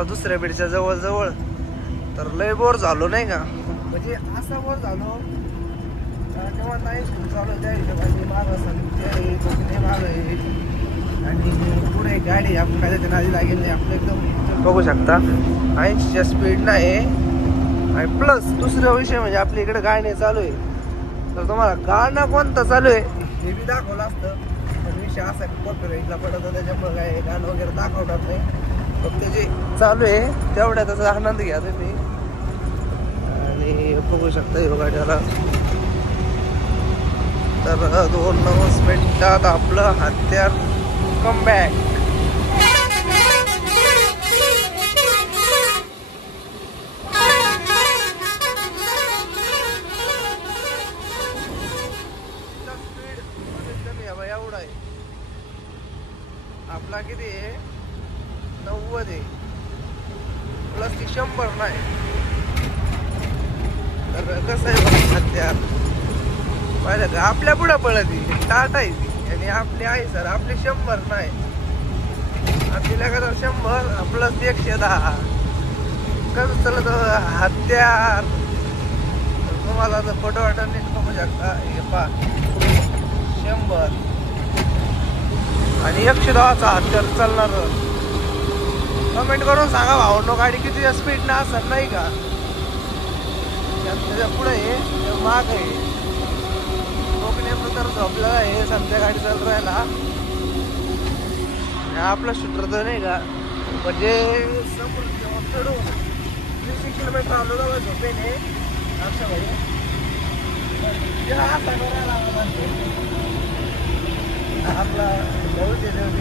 आता दुसऱ्या बीडच्या जवळ जवळ. तर लय बोर झालो नाही का, म्हणजे असा बोर झालो तेव्हा नाही चालू त्या हिशोबाने मागं संख्या माग आहे आणि पुढे गाडी आपण काय त्याच्या नादी लागेल नाही. आपलं एकदम बघू शकता 80च्या स्पीड नाही. आणि प्लस दुसरा विषय म्हणजे आपल्या इकडे गाणं चालू आहे. तर तुम्हाला गाणं कोणतं चालू आहे हे बी दाखवलं असतं, पण विषय असा कॉपीराईटला पडत त्याच्यामुळे काय गाणं वगैरे दाखवतात नाही. फक्त जे चालू आहे तेवढ्या त्याचा आनंद घ्या तुम्ही. आणि बघू शकता ह्यो गाड्याला. तर 2 मिनिटात आपलं हत्यार कमबॅक. एवढा आहे आपला, किती आहे 90 आहे प्लस ती 100 नाही. तर कसं आहे हत्यार पाहिलं का, आपल्या पुढं पळत टाटा आहे ती आणि आपली आहे सर आपली 100 नाही. आपल्याला कसं 100 प्लस 110 कसं चालत हत्यार. तुम्हाला जर फोटो वाटत नीट बघू शकता हे पा 100 आणि 110चा हत्यार चालणार. कमेंट करून सांगा भावनो गाडी किती स्पीड ना असत नाही का. त्याच्या पुढे आहे माग आहे कोकणी तर झोपलेला आहे सध्या गाडी चालू राहायला. आपला शूटर तर नाही का म्हणजे चढून 30 किलोमीटर आलो जाऊ झोपेने आमच्या भाई आपला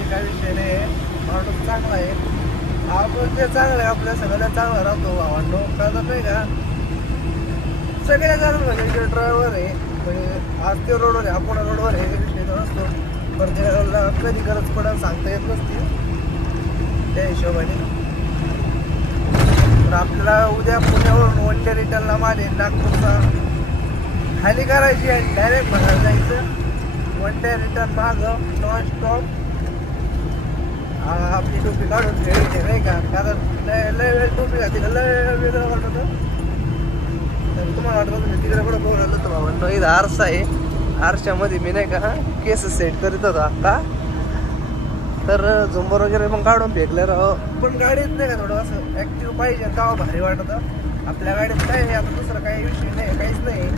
काय विषय नाही. माणूस चांगला आहे, आपण ते चांगलं आहे आपल्या सगळ्याला चांगला राहतो भावांनो. कळत नाही का सगळ्या चांगलं म्हणजे ड्रायव्हर आहे म्हणजे आज ते रोडवर आहे आपण रोडवर आहे विषय नसतो. पण त्याला कधी गरज पडेल सांगता येत नसते त्या हिशोबाने. तर आपल्याला उद्या पुण्यावरून वन डे रिटर्नला माल आहे नागपूरचा खाली करायची आणि डायरेक्ट भरायला जायचं. वन डे रिटर्न मागं नॉन स्टॉप. आपली टोपी काढून घ्यायची नाही का, कारण लय वेळ टोपी घातली लय वेगळं वाटत. तर तुम्हाला वाटत मी तिकडे कुठं बघून आलो होतो बाबा. इथं आरसा आहे, आरशामध्ये मी नाही का केस सेट करीत होतो आता. तर झुंबर वगैरे मग काढून फेकले राव. पण गाडीत नाही का थोडं असं ॲक्टिव्ह पाहिजे तेव्हा भारी वाटतं. आपल्या गाडीत काय आहे आता दुसरं काही विषय नाही काहीच नाही.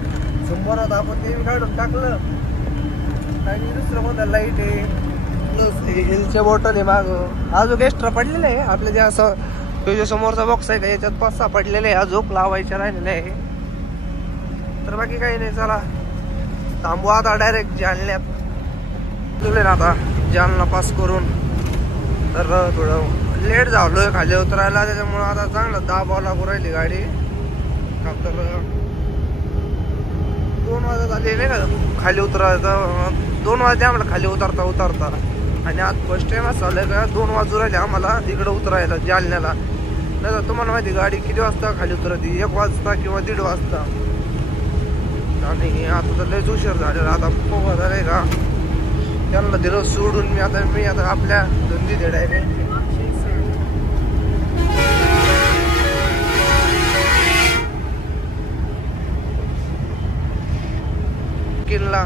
झुंबर होतं आपण ते काढून टाकलं आणि दुसरं कोणतं लाईट आहे प्लस हिलच्या बॉटल आहे मागं. अजून एक्स्ट्रा पडलेलं आहे आपल्या ज्या असं तुझ्या समोरचा बॉक्स आहे का याच्यात 5-6 पडलेले आहे अजून लावायच्या राहिलेले आहे. तर बाकी काही नाही. चला थांबू आता डायरेक्ट जालन्यात गेले ना आता जालना पास करून. तर थोडं लेट झालोय खाली उतरायला त्याच्यामुळं आता चांगलं दाबावं लागू राहिली गाडी. तर 2 वाजत आले नाही का खाली उतरायचं. 2 वाजले आम्हाला खाली उतरता उतरता आणि आज फर्स्ट टाइम असं झालं का 2 वाजू राहिले आम्हाला इकडं उतरायला जालन्याला. नाही तर तुम्हाला माहिती गाडी किती वाजता खाली उतरती 1 वाजता किंवा 1:30 वाजता. आणि आता तर लयच उशीर झालेला. आता पोहा झाले का त्यांना दिलं सोडून मी आता आपल्या धंदी देडायने किनला.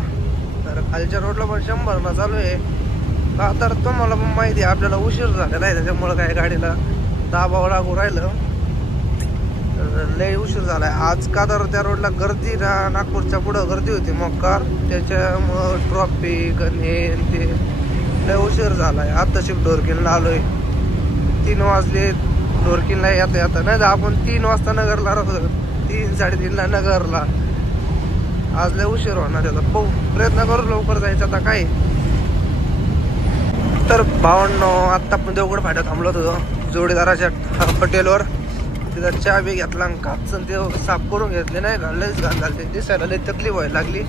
तर खालच्या रोडला पण 100 चालू आहे का. तर तुम्हाला पण माहिती आहे आपल्याला उशीर झालेला आहे त्याच्यामुळं काय गाडीला दाबावं लागू राहिलं. लय उशीर झालाय आज का. तर त्या रोडला गर्दी ना नागपूरच्या पुढं गर्दी होती मोकार त्याच्यामुळं ट्रॉफिक आणि ते लय उशीर झालाय. आत्ताशी ढोरकिनला आलोय 3 वाजले. ढोरकिनला येता नाही तर आपण 3 वाजता नगरला राहतो 3-3:30ला नगरला. आज लय उशीर होणार त्याचा प्रयत्न करू लवकर जायचा आता काय. तर भावांनो आत्ता आपण देवगड फाट्यात थांबलो होतो जोडीदाराच्या हॉटेलवर. तिथं चहा बी घेतला कापचं ते साफ करून घेतले नाही का लयच घाण झाली. दिसायला लय तकलीफ व्हायला लागली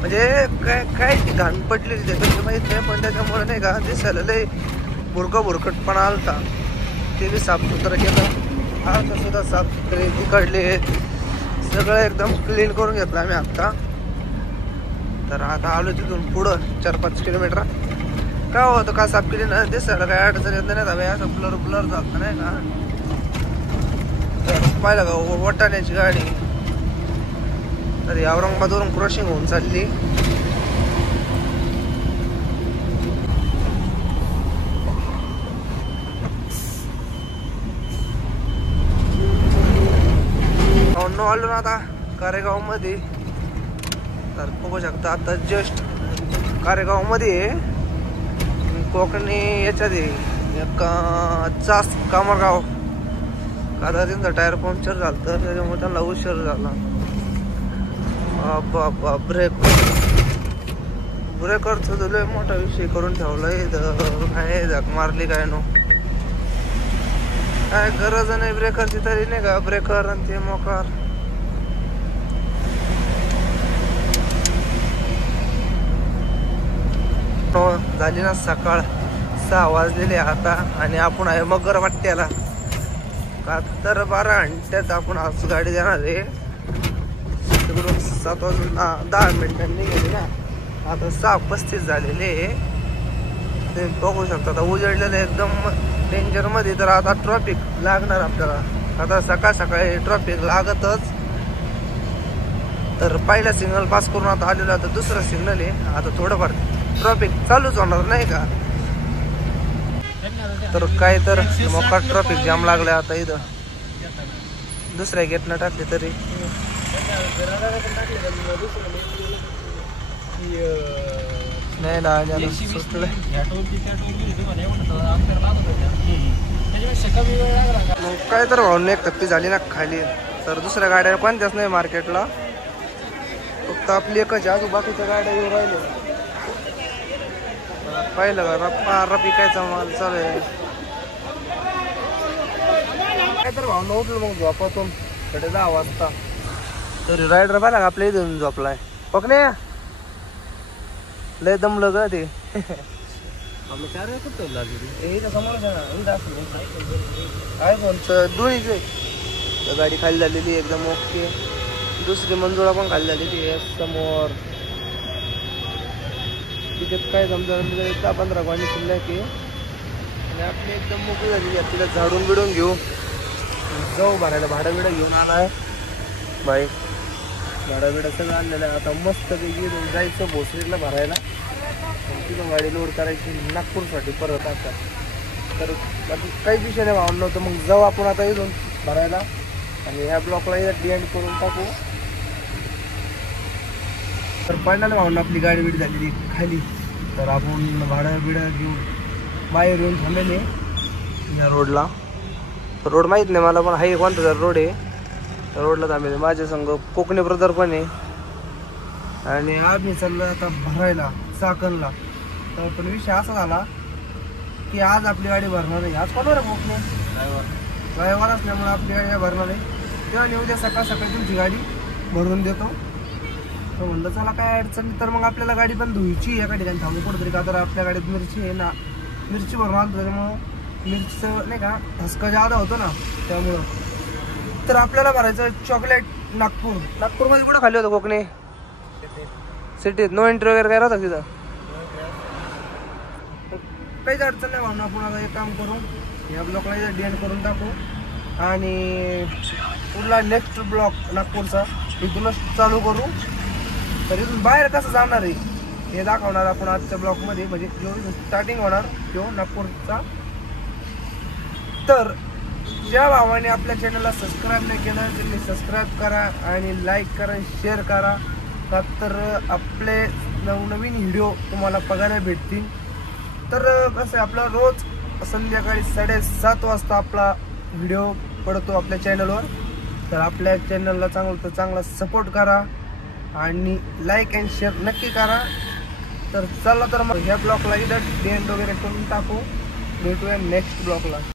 म्हणजे काय घाण पडली तिथे माहित नाही. पण त्याच्यामुळे नाही का दिसायला लय भुरकटपणा आलता. ते बी साफसुथरं केलं. आता सुद्धा साफसुथरे तिकडले सगळं एकदम क्लीन करून घेतलं आम्ही आत्ता. तर आता आलो तिथून पुढं 4-5 किलोमीटर. का होतं का साफ केली ना दिसायला काय अडचण येत नाही. असं ब्लर झालं नाही का तर पाहिलं का वटाण्याची गाडी, तर ही औरंगाबादवरून क्रॉसिंग होऊन चालली. आलो ना आता कारेगाव मध्ये. तर बघू शकता आता जस्ट कारेगाव मध्ये कोकणी याच्यात एक चास कामरगाव आता त्यांचा टायर पंक्चर झालं तर त्याच्यामुळे त्यांना उशीर झाला. ब्रेकरचा तो लय मोठा विषय करून ठेवलाय. काय झक मारली काय नो, काय गरज नाही ब्रेकरची तरी नाही का. ब्रेकर आणि ते मोकार झाली ना. सकाळ 6 वाजलेले आता आणि आपण आहे मगर वाट्याला. का तर 12 घंट्यात आपण आज गाडी देणार आहे. तिकडून 7 वाजून 10 मिनिटांनी गेली ना. आता 6:35 झालेले. ते बघू शकता आता उजळलेलं एकदम डेंजर मध्ये. तर आता ट्रॉफिक लागणार आपल्याला. आता सकाळ सकाळी ट्रॉफिक लागतच. तर पहिला सिग्नल पास करून आता आलेला. आता दुसरा सिग्नल आहे. आता थोडंफार ट्रॉफिक चालूच होणार नाही का. तर काय तर मोका ट्रॉफिक जाम लागलाय आता इथं. दुसऱ्या गेटनं टाकले तरी नाही ना सुटलं. काय तर भाऊ एक टप्पी झाली ना खाली. तर दुसऱ्या गाड्या कोणत्याच नाही मार्केटला. फक्त आपली एकच आहे. बाकीच्या गाड्या येऊन राहिले. पाहिलं का रप्पा पिकायचा माल चालू आहे. काय तर भाऊ उठलो मग झोपातून 10:30 वाजता. तरी रायडर पाहिला का आपल्या इथून झोपलाय. पकणे लय दमलं ग ते. गाडी खाली झालेली एकदम ओके. दुसरी मंजुळा पण खाली झालेली आहे समोर. तिथे काय समजा 10-15 गाडी शिल्लक आहे आणि आपली एकदम मोकळी झालेली. तिला झाडून बिडून घेऊ जाऊ भरायला. भाडं बिडं घेऊन आलाय बाई. भाडं बिडं सगळं आणलेलं आहे. आता मस्त पैकी जायचं भोसरीला भरायला. तिथं गाडी लोड करायची नागपूरसाठी परत. आता तर काही विषय नाही भावना नव्हतं. मग जाऊ आपण आता इथून भरायला आणि ह्या ब्लॉकला इथं एंड करून टाकू. तर पडणार भावना आपली गाडी बिडी झालेली खाली. तर आपण भाडं बिडं घेऊन बाहेर येऊन थांबलेले या रोडला. रोड माहीत नाही मला पण हाय कोणता जर रोड आहे. रोडला थांबेल. माझ्या संग कोकणी ब्रदर पण आहे आणि आम्ही चाललो आता भरायला चाकणला. तर पण विषय असा झाला की आज आपली गाडी भरणार आहे. आज कोणावर आहे कोकणी ड्रायव्हर असल्यामुळे आपली गाडी भरणार आहे. तेव्हा नाही उद्या सकाळ सकाळी तुमची गाडी भरून देतो. तर म्हणलं चला काय अडचण नाही. तर मग आपल्याला गाडी पण धुयची एका ठिकाणी थांबू कुठंतरी. का तर आपल्या गाडीत मिरची आहे ना. मिरची भरून आलो त्याच्यामुळं मिरचीचं नाही का ठसका जादा होतो ना त्यामुळं. तर आपल्याला भरायचं चॉकलेट नागपूर. नागपूरमध्ये कुठं खाली होतं कोकणी सिटीत. नो एंट्री वगैरे काय राहतं तिथं. काहीच अडचण नाही म्हणून आपण आता एक काम करू. या ब्लॉकला DN करून टाकू आणि पुढला नेक्स्ट ब्लॉक नागपूरचा इथूनच चालू करू. तर इथून बाहेर कसं जाणार आहे हे दाखवणार आपण आजच्या ब्लॉकमध्ये. म्हणजे जो स्टार्टिंग होणार तो नागपूरचा. तर ज्या भावाने आपल्या चॅनलला सबस्क्राईब नाही केलं त्यांनी सबस्क्राईब करा आणि लाईक करा, शेअर करा. का तर आपले नवनवीन व्हिडिओ तुम्हाला बघायला भेटतील. तर कसं आहे आपला रोज संध्याकाळी 7:30 वाजता आपला व्हिडिओ पडतो आपल्या चॅनलवर. तर आपल्या चॅनलला चांगला सपोर्ट करा आणि लाईक अँड शेअर नक्की करा. तर चला तर मग ह्या ब्लॉकला इथं DN वगैरे करून टाकू. भेटूया नेक्स्ट ब्लॉकला.